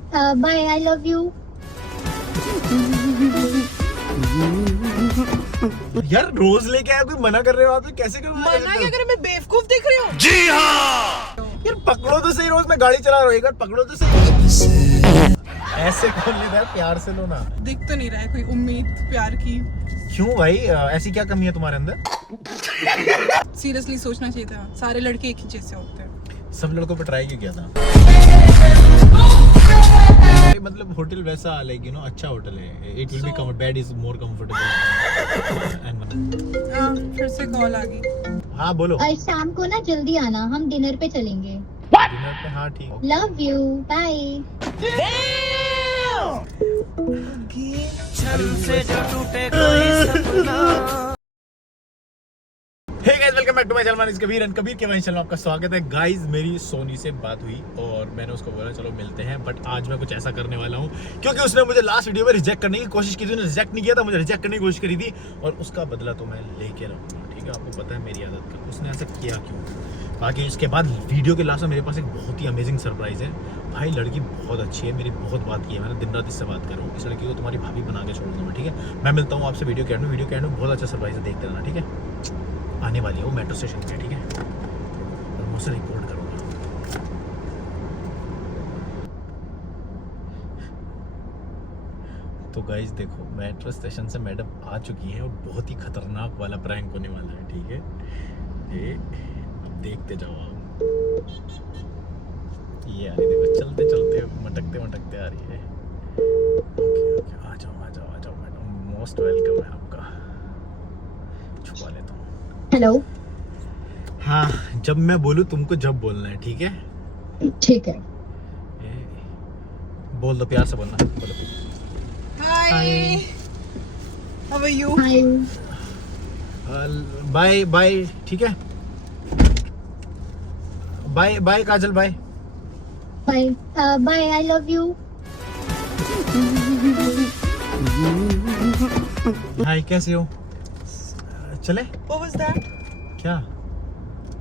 Bye, I love you. यार रोज लेके आया, कोई मना कर रहे हो आप? कैसे करूँ मना क्या करे, मैं बेवकूफ दिख रही हूँ? जी हाँ यार, पकड़ो तो सही। रोज मैं गाड़ी चला रहा हूँ, एक बार पकड़ो तो सही। ऐसे कौन लेता है? प्यार से लो ना। दिख तो नहीं रहा है कोई उम्मीद प्यार की। क्यों भाई, ऐसी क्या कमी है तुम्हारे अंदर? सीरियसली सोचना चाहिए था, सारे लड़के एक ही जैसे होते हैं। सब लड़कों पे ट्राई क्यों किया था? मतलब होटल वैसा लाइक अच्छा होटल है। It will B comfort, bed is more comfortable. फिर से कॉल आ गई। हाँ बोलो। शाम को ना जल्दी आना, हम डिनर पे चलेंगे। डिनर पे? हाँ ठीक। Love you, bye. Hey guys, welcome back to my channel. My Kabir and Kabir के चैनल में आपका स्वागत है। गाइस मेरी सोनी से बात हुई और मैंने उसको बोला चलो मिलते हैं, बट आज मैं कुछ ऐसा करने वाला हूँ क्योंकि उसने मुझे लास्ट वीडियो में रिजेक्ट करने की कोशिश की थी। उसने रिजेक्ट नहीं किया था, मुझे रिजेक्ट करने की कोशिश करी थी और उसका बदला तो मैं लेके रहूँगा। ठीक है, आपको पता है मेरी आदत का। उसने ऐसा किया क्यों? बाकी उसके बाद वीडियो के लास्ट में मेरे पास एक बहुत ही अमेजिंग सरप्राइज है। भाई लड़की बहुत अच्छी है, मेरी बहुत बात की है मैंने, दिन रात इससे बात कर रहा हूँ। इस लड़की को तुम्हारी भाभी बना के छोड़ दूँगा मैं। ठीक है, मैं मिलता हूँ आपसे वीडियो के एंड में। वीडियो के एंड में बहुत अच्छा सरप्राइज है, देखते रहना। ठीक है, आने वाली है वो मेट्रो स्टेशन पे। ठीक है, और मुझसे रिकॉर्ड करूँगा। तो गाइस देखो, मेट्रो स्टेशन से मैडम आ चुकी है और बहुत ही खतरनाक वाला प्रैंक होने वाला है। ठीक है, ये अब देखते जाओ आप। ये आ रही, देखो चलते चलते मटकते मटकते आ रही है। ओके ओके, आ जाओ मैडम, मोस्ट वेलकम है आपका। छुपा लेता हूँ। हेलो। हाँ, जब मैं बोलूँ तुमको जब बोलना है। ठीक है? ठीक है। बोल दो, प्यार से बोलना। बोलो। Hi, how are you? Hi. Bye bye. ठीक है, bye bye Kajal, bye. Bye, bye, I love you. Hi, कैसे हो? चले? What was that? क्या?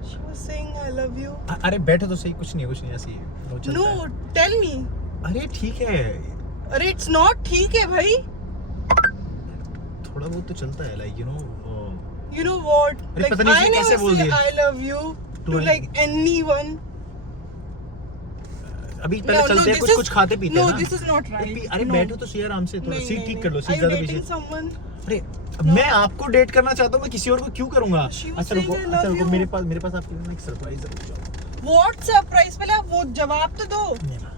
She was saying I love you. अरे बैठो तो सही। कुछ नहीं ऐसी वो चलता No, है। tell me. अरे ठीक है, अरे it's not ठीक है भाई। थोड़ा बहुत तो चलता है लाइक You know what? अरे Like पता नहीं I इसने कैसे never बोल say दिया। I love you to any- like anyone. अभी पहले चलते हैं, कुछ खाते पीते हैं No, ना। this is not right. अरे No. बैठो तो सही आराम से, थोड़ा नहीं, सीट नहीं, ठीक कर लो, नहीं. सीट Are you ज्यादा dating पीछे। someone? अरे मैं आपको डेट करना चाहता हूँ, मैं किसी और को क्यों करूंगा? She was अच्छा saying रुको, I love अच्छा रुको, you. मेरे पास आपके लिए ना एक सरप्राइज है। रुक जाओ। What surprise? पहले आप वो जवाब तो दो। मेरा।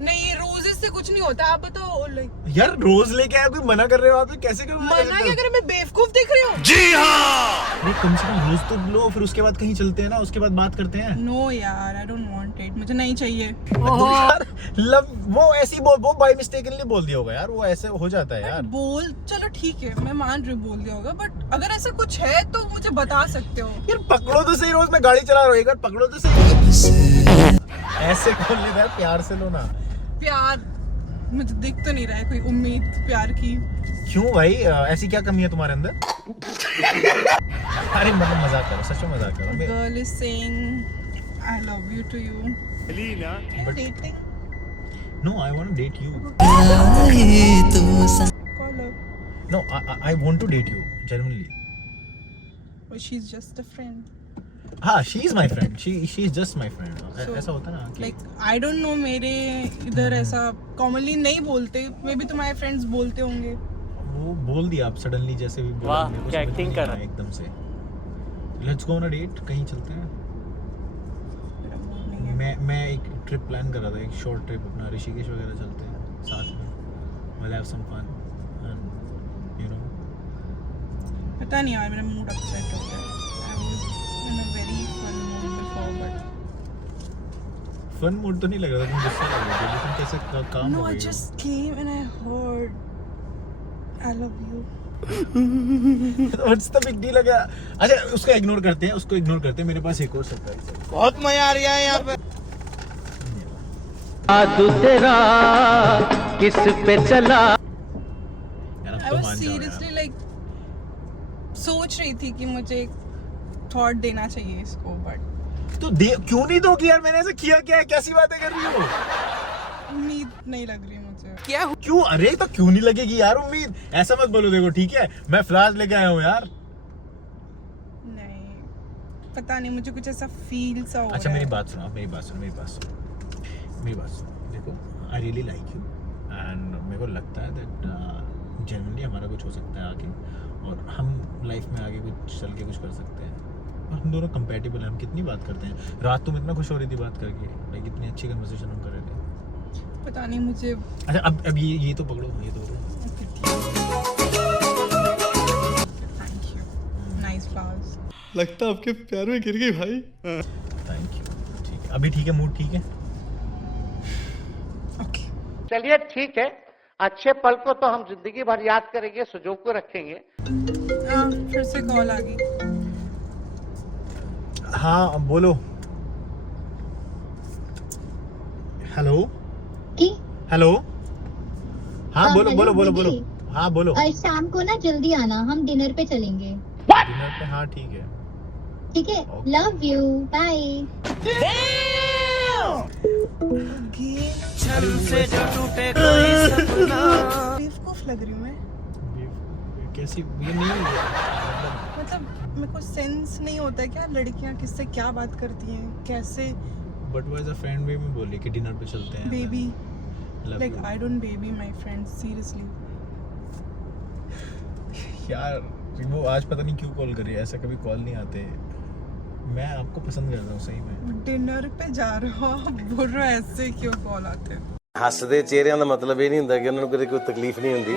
नहीं, ये रोजेस से कुछ नहीं होता, आप बताओ। like यार रोज लेके आया, कोई मना कर रहे हो आप? कैसे करूँ? मना क्या करे, मैं बेवकूफ दिख रही हूँ? जी हाँ। अरे कम से कम रोज तो लो, फिर उसके बाद कहीं चलते हैं ना, उसके बाद बात करते हैं। नो यार, आई डोंट वांट इट, मुझे नहीं चाहिए। यार लव वो ऐसी वो बाय मिस्टेकनली बोल दिया होगा यार, वो ऐसे हो जाता है यार। बोल, चलो ठीक है, मैं मान रही हूँ बोल दिया होगा, बट अगर ऐसा कुछ है तो मुझे बता सकते हो। यार पकड़ो तो सही। रोज मैं गाड़ी चला रहा हूँ, एक बार पकड़ो तो सही। ऐसे कौन लेता है? प्यार से लो ना। प्यार, मुझे दिख तो नहीं रहा है कोई उम्मीद प्यार की। क्यों भाई, ऐसी क्या कमी है तुम्हारे अंदर? अरे मतलब मजाक करो, सच में मजाक करो। Girl is saying I love you to you. But- dating No, I want to date you. Call up, No, I want to date you genuinely. और she is just a friend. हाँ, she is my friend. She is just my friend. So, ऐसा होता ना कि like I don't know, मेरे इधर ऐसा commonly नहीं बोलते, मे बी तुम्हारे फ्रेंड्स बोलते होंगे। वो बोल दिया आप सडनली, जैसे भी बोला। वाह, मेरे को क्या समझ acting नहीं कर आया रहा है। एकदम से। Let's go on a date, कहीं चलते हैं। मेरा मूड नहीं है। मैं एक ट्रिप प्लान कर रहा था, एक शॉर्ट ट्रिप अपना, ऋषिकेश वगैरह चलते हैं साथ में। We'll have some fun and you know. पता नहीं यार, मेरा मूड अपसेट हो गया। I was in a very fun mood before, but fun mood तो नहीं लग रहा था, तुम गुस्सा लग रही थी, लेकिन कैसे काम no, हो I गई? just came and I heard I love you. What's the big deal लगा? अच्छा उसको इग्नोर करते हैं, उसको इग्नोर करते हैं। मेरे पास एक और सरप्राइज है। बहुत मजा आ रहा है यहाँ पे। जादू तेरा किस पे चला। यार अब I तो was मान जाओ seriously like सोच रही थी कि मुझे एक थॉट देना चाहिए इसको, बट यार। तो क्यों नहीं दोगी यार? मैंने ऐसा किया क्या है? कैसी बातें कर रही हो? उम्मीद नहीं लग रही मुझे। क्यों? अरे तो क्यों नहीं लगेगी यार उम्मीद? ऐसा मत बोलो। देखो ठीक है, मैं फ्लावर्स लेके आया हूँ यार। नहीं, पता नहीं, मुझे कुछ ऐसा फील सा हो अच्छा रहा मेरी है। बात सुनो, आप मेरी बात सुनो। देखो आई रियली लाइक यू एंड मेरे को लगता है दैट जेन्युइनली हमारा कुछ हो सकता है आगे, और हम लाइफ में आगे कुछ चल के कुछ कर सकते हैं। और हम दोनों कंपैटिबल हैं। हम कितनी बात करते हैं। रात तुम इतना खुश हो रही थी बात करके, लाइक इतनी अच्छी कन्वर्सेशन हम कर रहे थे। पता नहीं मुझे। अच्छा अब ये तो पकड़ो, ये तो पकड़ो। Thank you, nice flowers. लगता है आपके प्यार में गिर गई भाई। Thank you. ठीक है, अभी ठीक है, मूड ठीक है। ओके, चलिए ठीक है, अच्छे पल को तो हम जिंदगी भर याद करेंगे, संजो को रखेंगे। फिर से कॉल आ गई। हाँ बोलो। हेलो की हेलो। हाँ बोलो हेलो, बोलो बोलो बोलो। दीदी। हाँ बोलो। शाम को ना जल्दी आना, हम डिनर पे चलेंगे। डिनर पे? हाँ ठीक है। ठीक है, Okay. Love you, bye. बेवकूफ लग रही हूँ मैं। कैसी ये नहीं है मतलब मेरे को सेंस नहीं होता है क्या लड़कियां किससे क्या बात करती हैं, कैसे। बट वो एज अ फ्रेंड वे में बोली कि डिनर पे चलते हैं। Baby, Love like you. I don't baby my friends, seriously. यार वो आज पता नहीं क्यों कॉल कर रही है। ऐसा कभी कॉल नहीं आते। मैं आपको पसंद कर रहा हूँ सही में। डिनर पे जा रहा हो, बोल रहा हो, ऐसे क्यों कॉल आते हैं? ਹੱਸਦੇ ਚਿਹਰਿਆਂ ਦਾ ਮਤਲਬ ਇਹ ਨਹੀਂ ਹੁੰਦਾ ਕਿ ਉਹਨਾਂ ਨੂੰ ਕਦੇ ਕੋਈ ਤਕਲੀਫ नहीं ਹੁੰਦੀ।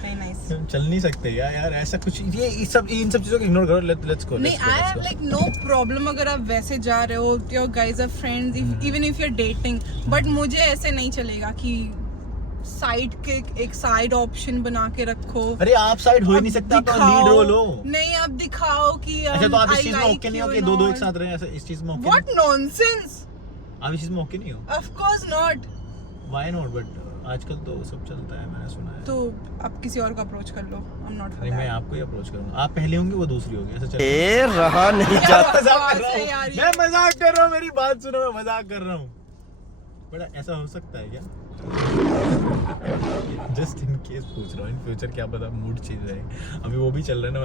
Very nice. हम चल नहीं सकते यार ऐसा कुछ। ये इन सब चीजों को इग्नोर करो। Let's go. नहीं, I have like no problem अगर आप वैसे जा रहे हो, your guys are friends, even if you are dating, but मुझे ऐसे नहीं चलेगा कि साइड के एक साइड ऑप्शन बना के रखो। अरे आप साइड हो ही नहीं सकता, तो लीड रोल हो। नहीं, आप दिखाओ कि अच्छा तो आप इस चीज में ओके नहीं हो कि दो एक साथ रहे? ऐसा इस चीज में ओके? व्हाट नॉनसेंस, आप इस चीज में ओके नहीं हो? Of course not. Why not? But आजकल तो सब चलता है, मैंने सुना है। तो आप किसी और को अप्रोच कर लो, आई एम नॉट फॉर नहीं मैं दैट। आपको ही अप्रोच करूंगा। आप पहले होंगे, वो दूसरी होगी, ऐसा चल ਇਹ रहा नहीं जाता। मजाक कर रहा हूँ। मैं मजाक कर रहा हूँ, मेरी बात सुनो, मैं मजाक कर रहा हूँ। बड़ा ऐसा हो सकता है क्या? जस्ट इन केस पूछ रहा हूँ, इन फ्यूचर क्या पता मूड चेंज है। अभी वो भी चल रहा है ना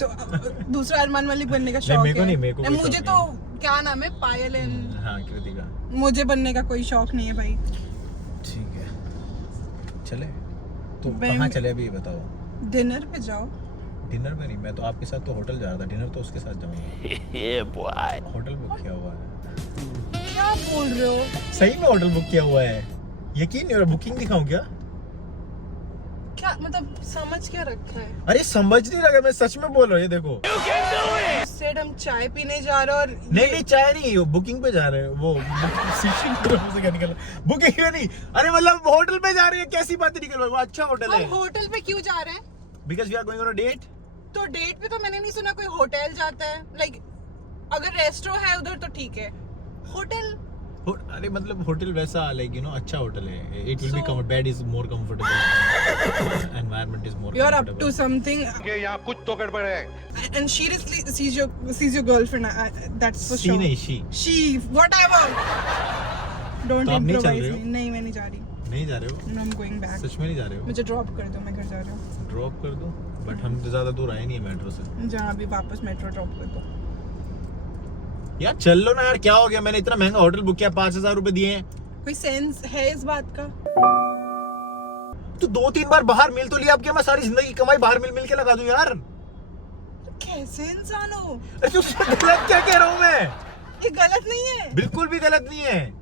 तो दूसरा अरमान मलिक बनने का नहीं, शौक मेरे को है। नहीं, मेरे को कोई मुझे शौक तो क्या नाम है, पायल एंड हाँ कृतिका। मुझे बनने का कोई शौक नहीं है भाई। ठीक है चले तो मैं- कहाँ चले अभी ये बताओ। डिनर पे जाओ। डिनर में नहीं, मैं तो आपके साथ तो होटल जा रहा था। डिनर तो उसके साथ जाऊंगा। होटल बुक किया हुआ है। क्या बोल रहे हो? सही में होटल बुक किया हुआ है। यकीन नहीं हो रहा? बुकिंग दिखाऊं क्या? क्या मतलब समझ क्या रखा है? अरे समझ नहीं रहा, मैं सच में बोल रहा हूँ। ये देखो सेड हम चाय पीने जा रहे हैं और नहीं चाय नहीं, बुकिंग पे जा रहे हैं। वो से क्या निकल बुकिंग पे नहीं। अरे मतलब होटल पे जा रहे हैं, कैसी बातें निकल रही है? वो अच्छा होटल हम है। होटल पे क्यों जा रहे हैं? Because we are going on a date. तो डेट पे तो मैंने नहीं सुना कोई होटल जाता है। लाइक अगर रेस्टो है उधर तो ठीक है, होटल। अरे मतलब होटल वैसा लाइक यू नो अच्छा होटल है। It will be So- comfort, bed is more comfortable, environment is more you are up to something यहाँ कुछ तो गड़बड़ है। And seriously sees your girlfriend, that's for she sure. नहीं she She, whatever. Don't तो आप नहीं चल improvise रहे हो? me. नहीं, मैं नहीं जा रही। नहीं जा रहे हो? No, I'm going back. सच में नहीं जा रहे हो? मुझे ड्रॉप कर दो, मैं घर जा रही हूँ। ड्रॉप कर दो, बट हम तो ज्यादा दूर आए नहीं है मेट्रो से। जहाँ भी वापस मेट्रो ड्रॉप कर दो। यार चल लो ना यार, क्या हो गया? मैंने इतना महंगा होटल बुक किया, 5,000 रुपए दिए हैं। कोई सेंस है इस बात का? तो 2-3 बार बाहर मिल तो लिया। अब क्या मैं सारी जिंदगी की कमाई बाहर मिल के लगा दूं यार? कैसे इंसान हो? अरे तो गलत क्या कह रहा हूँ मैं? ये गलत नहीं है। बिल्कुल भी गलत नहीं है।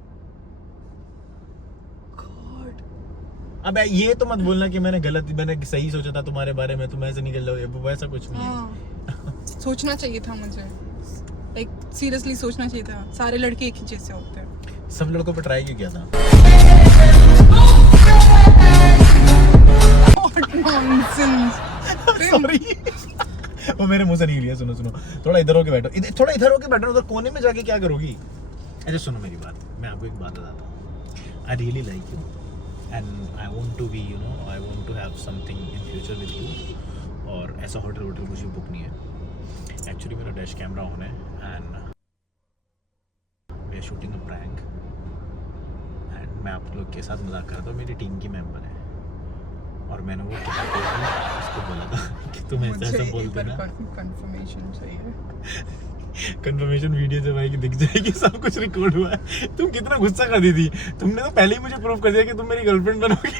God. अब ये तो मत बोलना कि मैंने सही सोचा था तुम्हारे बारे में, तुम ऐसे निकल जाओगे। वैसा कुछ नहीं है। हाँ, सोचना चाहिए था मुझे। लाइक सीरियसली सोचना चाहिए था। सारे लड़के एक ही जैसे होते हैं। सब लड़कों पे ट्राई क्यों किया था? Nonsense. सॉरी वो मेरे मुंह से निकल गया। सुनो थोड़ा इधर होके बैठो, थोड़ा इधर होके बैठो। उधर कोने में जाके क्या करोगी? अच्छा सुनो मेरी बात, मैं आपको एक बात बताता हूँ। I really like you and I want to be you know I want to have something in future with you. और ऐसा होटल कुछ भी बुक नहीं है। एक्चुअली मेरा डैश कैमरा ऑन है and we are shooting a prank मैं आप लोग के साथ मजाक कर रहा था, मेरी टीम की मेंबर है और मैंने वो उसको बोला था कि तुम ऐसा ऐसा बोलते ना। कंफर्मेशन चाहिए। कंफर्मेशन वीडियो से भाई की दिख जाएगी, सब कुछ रिकॉर्ड हुआ है। तुम कितना गुस्सा कर दी थी, तुमने तो पहले ही मुझे प्रूव कर दिया कि तुम मेरी गर्लफ्रेंड बनोगी।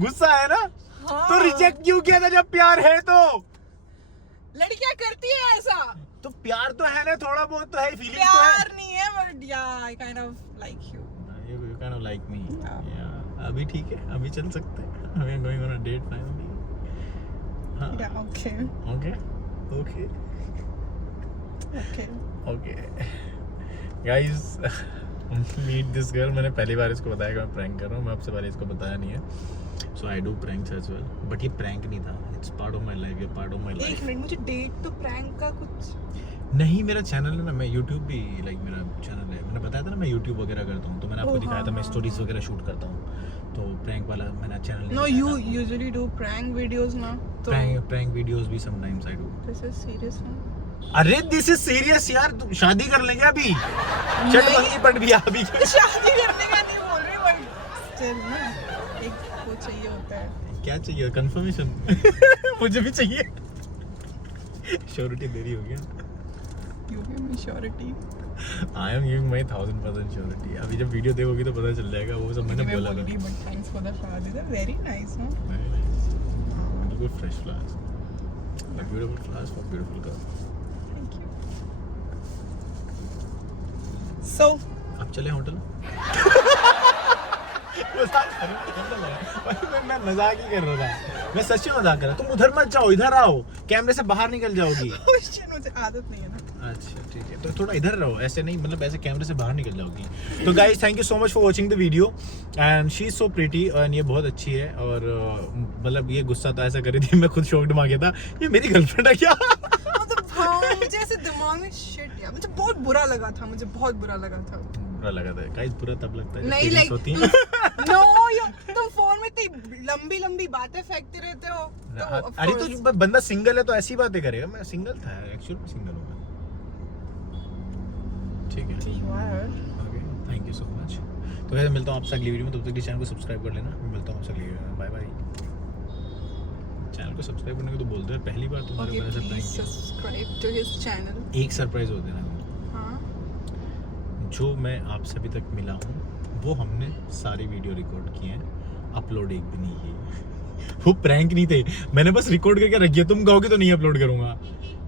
गुस्सा है ना? हाँ। तो रिजेक्ट क्यों किया था जब प्यार है तो? लड़कियां करती है ऐसा। तो प्यार तो है ना, थोड़ा बहुत तो है, फीलिंग तो है। प्यार नहीं है बट या I kind of like you. You kind of like me. Yeah. Yeah. अभी ठीक है, अभी चल सकते हैं। We are going on a date finally. हाँ. Yeah, okay. Okay. Okay. Okay. Okay. Guys, meet this girl. मैंने पहली बार इसको बताया कि मैं प्रैंक कर रहा हूँ। मैं आपसे पहले इसको बताया नहीं है। So I do pranks as well. But ये प्रैंक नहीं था. It's part of my life. ये part of my life. एक मिनट, मुझे डेट तो प्रैंक का कुछ नहीं, मेरा चैनल है ना, मैं YouTube भी मेरा चैनल है। मैंने बताया था ना मैं YouTube वगैरह करता हूँ, तो मैंने आपको दिखाया था मैं स्टोरीज वगैरह शूट करता हूँ। तो प्रैंक वाला मेरा channel No, you usually do prank videos ना? तो प्रैंक वीडियोस भी sometimes I do. this is serious ना? अरे दिस इज सीरियस यार, तुम शादी कर लेंगे अभी? चटबंगी पट भी अभी। शादी करने का नहीं बोल रही बट still ना एक वो चाहिए होता है। क्या चाहिए? कंफर्मेशन। मुझे भी चाहिए। श्योरिटी देरी हो गया। You give me surety. I am giving my 1000% surety. अभी जब वीडियो देखोगी तो पता चल जाएगा, वो सब मैंने बोला था। But thanks for the flower. These are very nice, no? Very nice. Beautiful fresh flowers. Like beautiful flowers for beautiful girl. Thank you. So, अब चले होटल। मैं मजाक ही कर रहा था, मैं सच में मजाक कर रहा। तुम उधर मत जाओ, इधर आओ, कैमरे से बाहर निकल जाओगी। मुझे आदत नहीं है ना। अच्छा ठीक है, तो थोड़ा इधर रहो, ऐसे नहीं, मतलब ऐसे कैमरे से बाहर निकल जाओगी। तो guys thank you so much for watching the video and she is so pretty and ये बहुत अच्छी है। और मतलब ये गुस्सा तो ऐसा कर रही थी, मैं खुद शॉक्ड में आ गया था, ये मेरी गर्लफ्रेंड है क्या? मतलब हाँ, मुझे ऐसे दिमाग में शिट यार, मुझे बहुत बुरा लगा था, मुझे बहुत बुरा लगा था। बुरा लगा था गाइस, बुरा तब लगता है जब नहीं feelings लाइक होती हैं। नो तुम फोन में इतनी लंबी लंबी बातें फेंकते रहते हो तो of अरे course- तो बंदा सिंगल है तो ऐसी बातें करेगा। मैं सिंगल था एक्चुअली, मैं सिंगल हूँ। ठीक है, You are. Okay, thank you so much. तो वैसे मिलता हूँ आपसे अगली वीडियो में, तब तक चैनल को सब्सक्राइब कर लेना। मिलता हूँ आपसे अगली वीडियो में, बाय बाय। चैनल को सब्सक्राइब करने को तो बोलते हैं, पहली बार तुम्हारे Okay, ऊपर ऐसा please prank subscribe to his channel. किया। एक सरप्राइज हो देना तुम। हाँ जो मैं आपसे अभी तक मिला हूँ वो हमने सारी वीडियो रिकॉर्ड किए हैं, अपलोड एक भी नहीं किए। वो प्रैंक नहीं थे, मैंने बस रिकॉर्ड करके रख दिया। तुम कहोगे तो नहीं अपलोड करूंगा,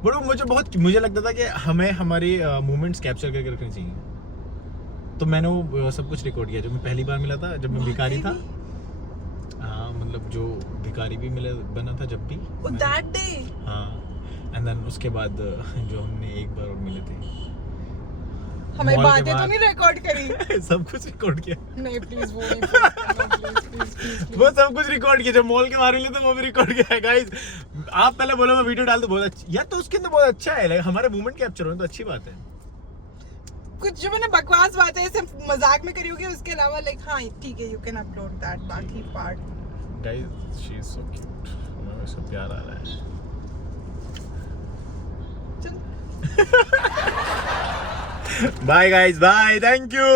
बट मुझे लगता था कि हमें हमारी मोमेंट्स कैप्चर करके रखनी चाहिए। तो मैंने वो सब कुछ रिकॉर्ड किया। जब मैं पहली बार मिला था, जब मैं भिखारी था, हाँ मतलब जो भिखारी भी मिला बना था जब भी, that day. हाँ। एंड देन उसके बाद जो हमने एक बार और मिले थे, हमें मॉल के बातें तो बाहर। नहीं रिकॉर्ड करी। सब कुछ रिकॉर्ड किया। नहीं प्लीज वो नहीं प्लीज वो सब कुछ रिकॉर्ड किया। जब मॉल के बाहर मिले थे वो भी रिकॉर्ड किया है गाइस। आप पहले बोलो मैं वीडियो डाल दूं, बहुत अच्छा यार, तो उसके अंदर बहुत अच्छा है, लाइक हमारे मूवमेंट कैप्चर हो तो अच्छी बात है। कुछ जो मैंने बकवास बातें ऐसे मजाक में करी होगी, उसके अलावा लाइक हाँ ठीक है, यू कैन अपलोड दैट बाकी part. Guys she is so cute, हमें उसका प्यार आ रहा है। चल bye guys, bye, thank you.